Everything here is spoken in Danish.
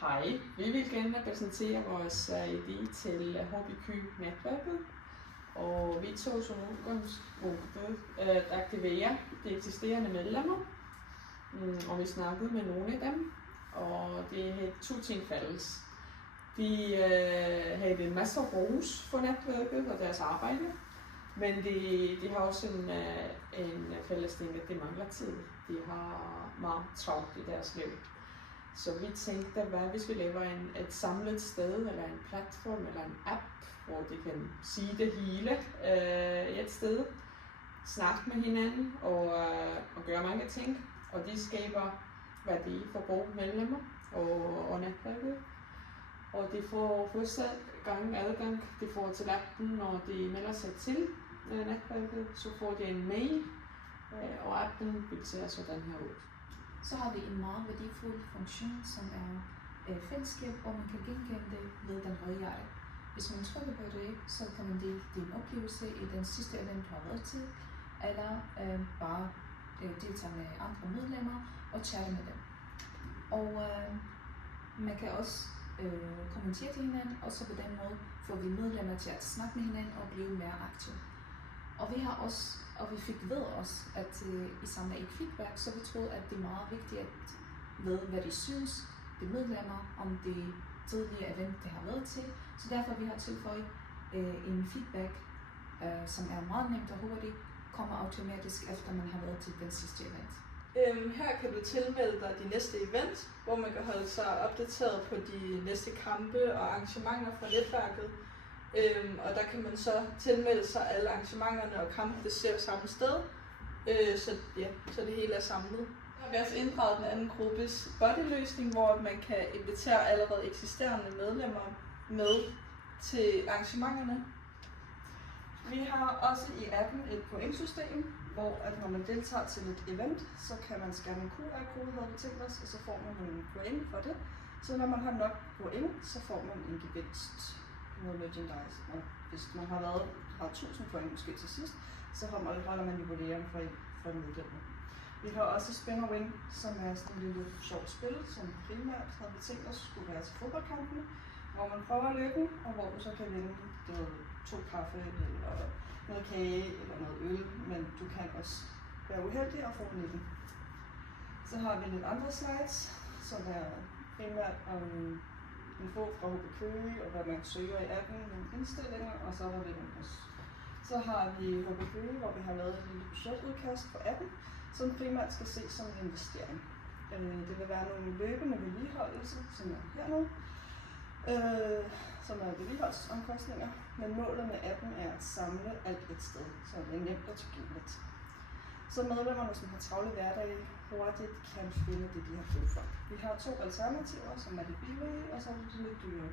Hej, vi vil gerne præsentere vores idé til HBQ-netværket, og vi tog som udgangspunkt at aktivere de eksisterende medlemmer, og vi snakkede med nogle af dem, og det havde to ting fælles. De havde en masse ros for netværket og deres arbejde, men de har også en fælles ting, at de mangler tid. De har meget travlt i deres liv. Så vi tænkte, hvad hvis vi laver et samlet sted, eller en platform, eller en app, hvor de kan sige det hele et sted, snakke med hinanden og gøre mange ting. Og de skaber værdi for både medlemmer og netværket. Og de får første gang adgang, de får til appen, når de melder sig til netværket, så får de en mail, og appen vil se sådan her ud. Så har vi en meget værdifuld funktion, som er fællesskab, hvor man kan genkende det ved den røde hjerte. Hvis man trykker på det, så kan man dele din oplevelse i den sidste event, du har været til, eller bare deltage med andre medlemmer og chatte med dem. Og man kan også kommentere til hinanden, og så på den måde får vi medlemmer til at snakke med hinanden og blive mere aktive. Og vi fik ved os, at I samler ikke feedback, så vi troede, at det er meget vigtigt at vide, hvad de synes, de medlemmer, om det tidligere event, det har været til. Så derfor vi har tilføjet en feedback, som er meget nemt og hurtigt, kommer automatisk efter man har været til den sidste event. Her kan du tilmelde dig de næste event, hvor man kan holde sig opdateret på de næste kampe og arrangementer fra netværket. Og der kan man så tilmelde sig alle arrangementerne og kampe, det ser samme sted, så det hele er samlet. Så har vi også inddraget den anden gruppes bodyløsning, hvor man kan invitere allerede eksisterende medlemmer med til arrangementerne. Vi har også i appen et pointsystem, hvor at når man deltager til et event, så kan man scanne en QR-kode, havde vi tænkt os, og så får man nogle point for det. Så når man har nok point, så får man en gevinst. Noget merchandise. Og hvis man har 1000 point måske til sidst, så holder man jubilæum for medlemmer. Vi har også Spin og Win, som er sådan et lille sjovt spil, som primært havde vi tænkt os skulle være til fodboldkampene, hvor man prøver lykken, og hvor du så kan vinde 2 kaffe, eller noget kage, eller noget øl, men du kan også være uheldig og få 19. Så har vi lidt andre slides, som er primært om info fra HBQ, og hvad man søger i appen, nogle indstillinger, og så er der lidt om os. Så har vi HBQ, hvor vi har lavet et lille budgetudkast for appen, som primært skal ses som en investering. Det vil være nogle løbende vedligeholdelse, som er hernede, som er vedligeholdelsesomkostninger, men målet med appen er at samle alt et sted, så det er nemt og tilgængeligt. Så medlemmerne, som har travle hverdage, hurtigt kan finde det, de har brug for. Vi har 2 alternativer, som er det billige, og så er det lidt dyre.